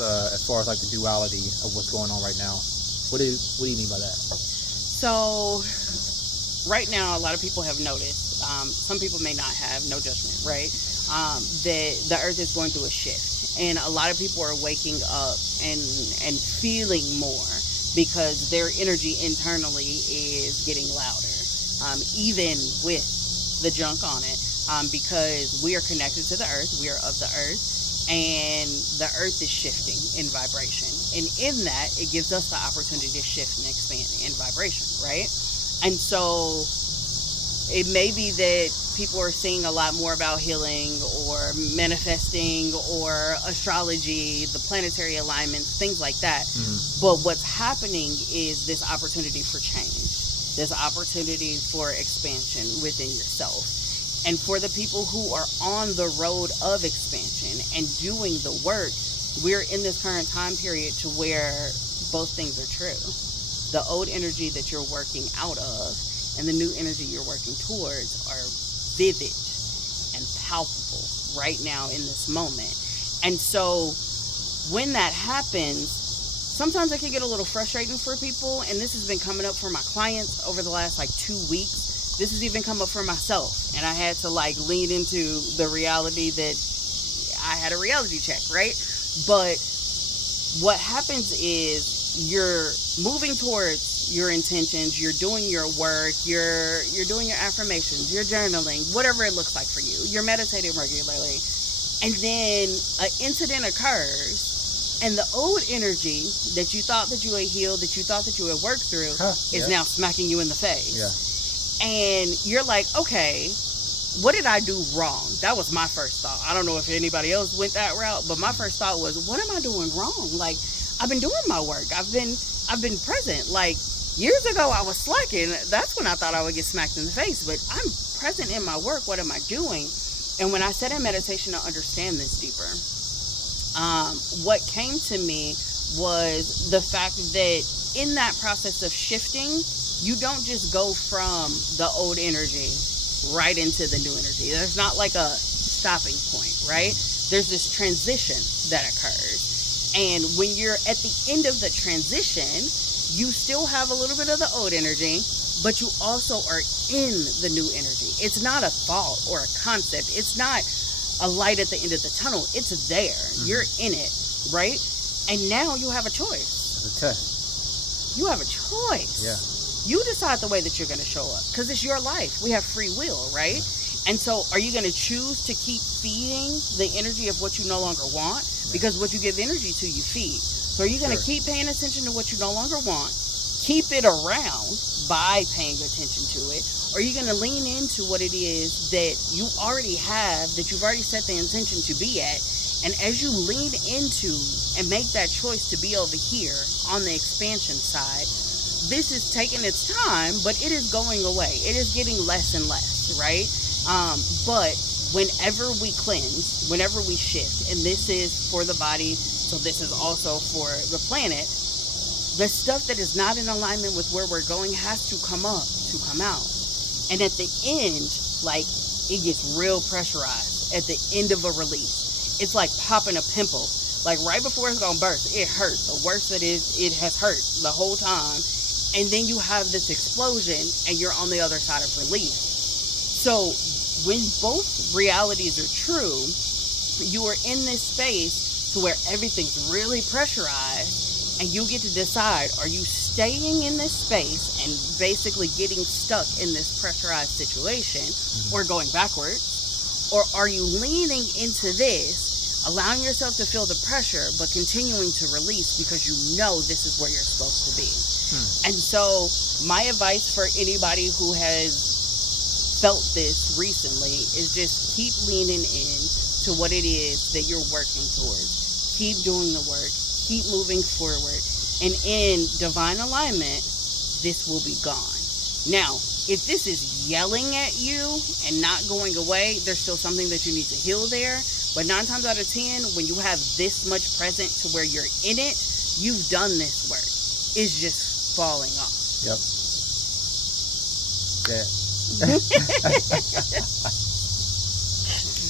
as far as like the duality of what's going on right now? What do you mean by that? So right now, a lot of people have noticed, some people may not have, no judgment, right? That the earth is going through a shift. And a lot of people are waking up and feeling more because their energy internally is getting louder, even with the junk on it, because we are connected to the earth, we are of the earth, and the earth is shifting in vibration. And in that, it gives us the opportunity to shift and expand in vibration, right? And so it may be that people are seeing a lot more about healing or manifesting or astrology, the planetary alignments, things like that. Mm-hmm. But what's happening is this opportunity for change, this opportunity for expansion within yourself. And for the people who are on the road of expansion and doing the work, we're in this current time period to where both things are true. The old energy that you're working out of and the new energy you're working towards are vivid and palpable right now in this moment. And so when that happens, sometimes it can get a little frustrating for people. And this has been coming up for my clients over the last 2 weeks. This has even come up for myself. And I had to lean into the reality that I had a reality check, right? But what happens is you're moving towards your intentions, you're doing your work, you're doing your affirmations, you're journaling, whatever it looks like for you. You're meditating regularly. And then an incident occurs, and the old energy that you thought that you had healed, that you thought that you had worked through, is now smacking you in the face. Yeah. And you're like, okay, what did I do wrong? That was my first thought. I don't know if anybody else went that route, but my first thought was, what am I doing wrong? I've been doing my work. I've been present. Years ago, I was slacking. That's when I thought I would get smacked in the face. But I'm present in my work. What am I doing? And when I sat in meditation to understand this deeper, what came to me was the fact that in that process of shifting, you don't just go from the old energy right into the new energy. There's not a stopping point, right? There's this transition that occurs. And when you're at the end of the transition, you still have a little bit of the old energy, but you also are in the new energy. It's not a thought or a concept. It's not a light at the end of the tunnel. It's there. Mm-hmm. You're in it, right? And now you have a choice. It's a test. You have a choice. Yeah. You decide the way that you're going to show up because it's your life. We have free will, right? And so are you going to choose to keep feeding the energy of what you no longer want? Because what you give energy to, you feed. So are you going to keep paying attention to what you no longer want, keep it around by paying attention to it? Or are you going to lean into what it is that you already have, that you've already set the intention to be at? And as you lean into and make that choice to be over here on the expansion side, this is taking its time, but it is going away. It is getting less and less, right? But whenever we cleanse, whenever we shift, and this is for the body, so this is also for the planet, the stuff that is not in alignment with where we're going has to come up, to come out. And at the end, it gets real pressurized at the end of a release. It's like popping a pimple. Right before it's gonna burst, it hurts. The worst it is, it has hurt the whole time. And then you have this explosion and you're on the other side of relief. So when both realities are true, you are in this space to where everything's really pressurized and you get to decide, are you staying in this space and basically getting stuck in this pressurized situation or going backwards? Or are you leaning into this, allowing yourself to feel the pressure, but continuing to release because you know this is where you're supposed to be? And so my advice for anybody who has felt this recently is just keep leaning in to what it is that you're working towards. Keep doing the work. Keep moving forward. And in divine alignment, this will be gone. Now, if this is yelling at you and not going away, there's still something that you need to heal there. But 9 times out of 10, when you have this much present to where you're in it, you've done this work. It's just falling off. Yep. Yeah.